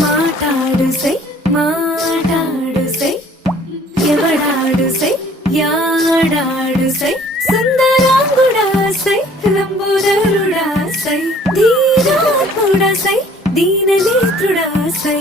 మాటాడు సై మాటాడు సై ఎవడాడు సై యాడాడు సై సుందరాంగుడా సై లంబోదరుడా సై ధీరాత్ముడా సై దీననేత్రుడా సై